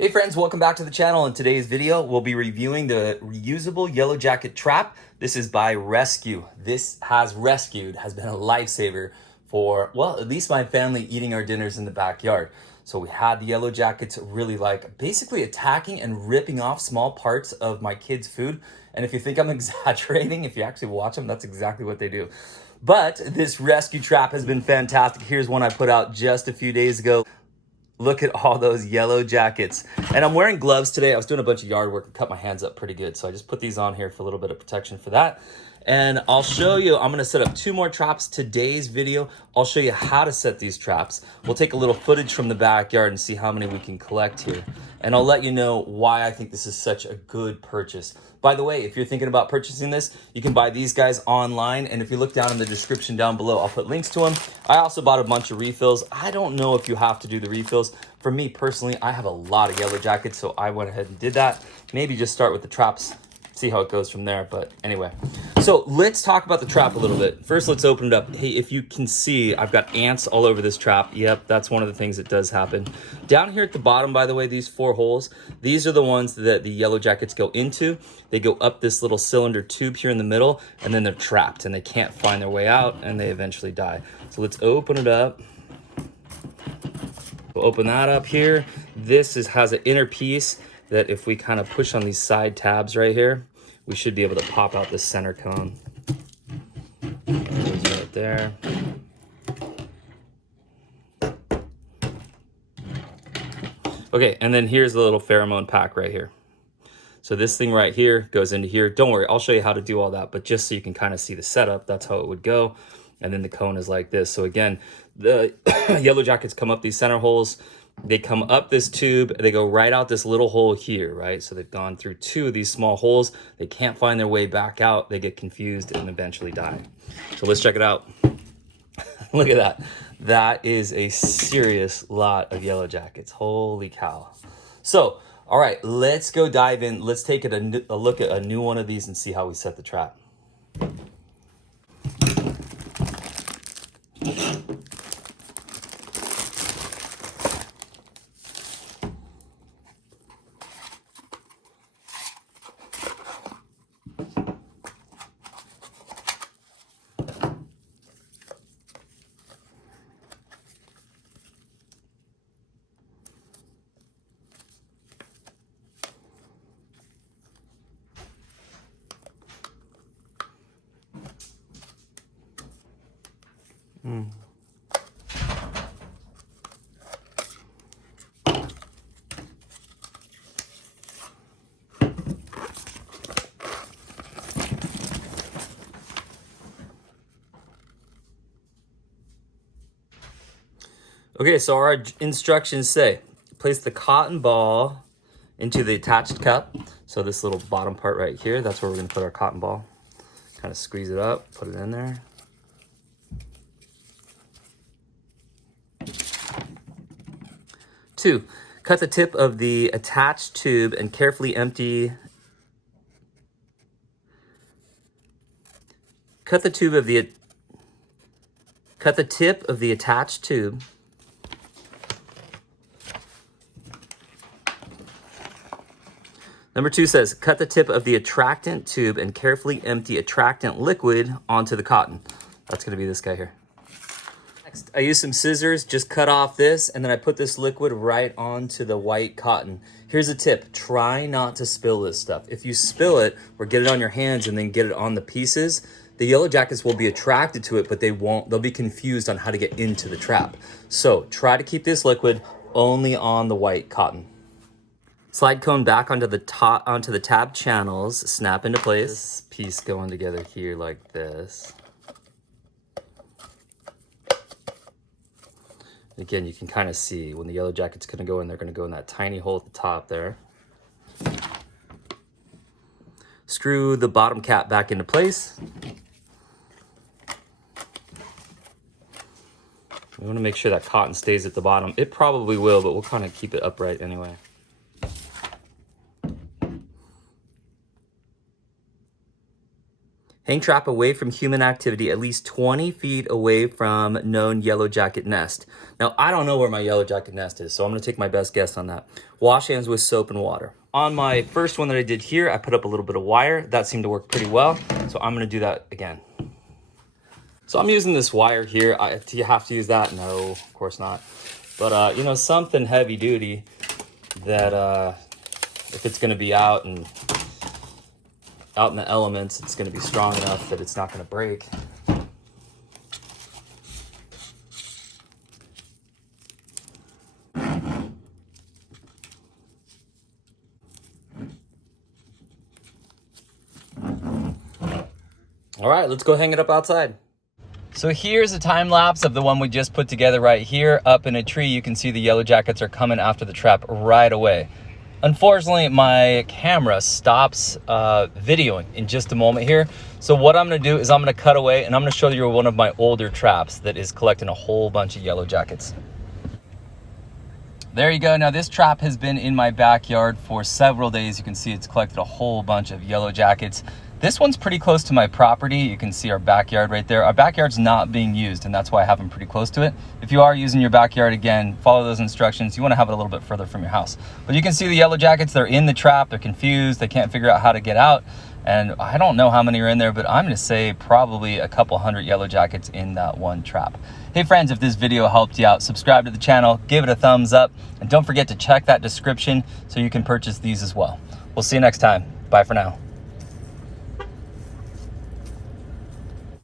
Hey friends, welcome back to the channel. In today's video, we'll be reviewing the Reusable Yellowjacket Trap. This is by Rescue. This has been a lifesaver for, well, at least my family eating our dinners in the backyard. So we had the yellow jackets really basically attacking and ripping off small parts of my kids' food. And if you think I'm exaggerating, if you actually watch them, that's exactly what they do. But this rescue trap has been fantastic. Here's one I put out just a few days ago. Look at all those yellow jackets. And I'm wearing gloves today. I was doing a bunch of yard work and cut my hands up pretty good. So I just put these on here for a little bit of protection for that. And I'll show you, I'm gonna set up 2 more traps. Today's video, I'll show you how to set these traps. We'll take a little footage from the backyard and see how many we can collect here. And I'll let you know why I think this is such a good purchase. By the way, if you're thinking about purchasing this, you can buy these guys online. And if you look down in the description down below, I'll put links to them. I also bought a bunch of refills. I don't know if you have to do the refills. For me personally, I have a lot of yellow jackets, so I went ahead and did that. Maybe just start with the traps, see how it goes from there. But anyway, so let's talk about the trap a little bit. First, let's open it up. Hey, if you can see, I've got ants all over this trap. Yep, that's one of the things that does happen. Down here at the bottom, by the way, these 4 holes, these are the ones that the yellow jackets go into. They go up this little cylinder tube here in the middle, and then they're trapped and they can't find their way out and they eventually die. So let's open it up. We'll open that up here. This has an inner piece that if we kind of push on these side tabs right here, we should be able to pop out the center cone. There's right there. Okay, and then here's the little pheromone pack right here. So this thing right here goes into here. Don't worry, I'll show you how to do all that, but just so you can kind of see the setup, that's how it would go. And then the cone is like this. So again, the yellow jackets come up these center holes. They come up this tube, they go right out this little hole here, right? So they've gone through 2 of these small holes. They can't find their way back out. They get confused and eventually die. So let's check it out. Look at that. That is a serious lot of yellow jackets. Holy cow. So, all right, let's go dive in. Let's take a look at a new one of these and see how we set the trap. Okay, so our instructions say, place the cotton ball into the attached cup. So this little bottom part right here, that's where we're gonna put our cotton ball. Kind of squeeze it up, put it in there. Two, cut the tip of the attached tube and carefully empty. Cut the tip of the attached tube. Number 2 says, cut the tip of the attractant tube and carefully empty attractant liquid onto the cotton. That's gonna be this guy here. Next, I used some scissors, just cut off this, and then I put this liquid right onto the white cotton. Here's a tip, try not to spill this stuff. If you spill it or get it on your hands and then get it on the pieces, the yellow jackets will be attracted to it, but they'll be confused on how to get into the trap. So try to keep this liquid only on the white cotton. Slide cone back onto the tab channels, snap into place. This piece going together here like this. Again, you can kind of see when the yellow jacket's gonna go in, they're gonna go in that tiny hole at the top there. Screw the bottom cap back into place. We wanna make sure that cotton stays at the bottom. It probably will, but we'll kind of keep it upright anyway. Hang trap away from human activity, at least 20 feet away from known yellowjacket nest. Now, I don't know where my yellowjacket nest is, so I'm gonna take my best guess on that. Wash hands with soap and water. On my first one that I did here, I put up a little bit of wire. That seemed to work pretty well, so I'm gonna do that again. So I'm using this wire here. Do you have to use that? No, of course not. But, you know, something heavy duty that if it's gonna be out in the elements, it's gonna be strong enough that it's not gonna break. All right, let's go hang it up outside. So here's a time lapse of the one we just put together right here. Up in a tree, you can see the yellowjackets are coming after the trap right away. Unfortunately, my camera stops videoing in just a moment here. So what I'm gonna do is I'm gonna cut away and I'm gonna show you one of my older traps that is collecting a whole bunch of yellowjackets. There you go. Now this trap has been in my backyard for several days. You can see it's collected a whole bunch of yellowjackets. This one's pretty close to my property. You can see our backyard right there. Our backyard's not being used, and that's why I have them pretty close to it. If you are using your backyard, again, follow those instructions. You want to have it a little bit further from your house. But you can see the yellowjackets, they're in the trap, they're confused, they can't figure out how to get out. And I don't know how many are in there, but I'm gonna say probably a couple hundred yellowjackets in that one trap. Hey friends, if this video helped you out, subscribe to the channel, give it a thumbs up, and don't forget to check that description so you can purchase these as well. We'll see you next time. Bye for now.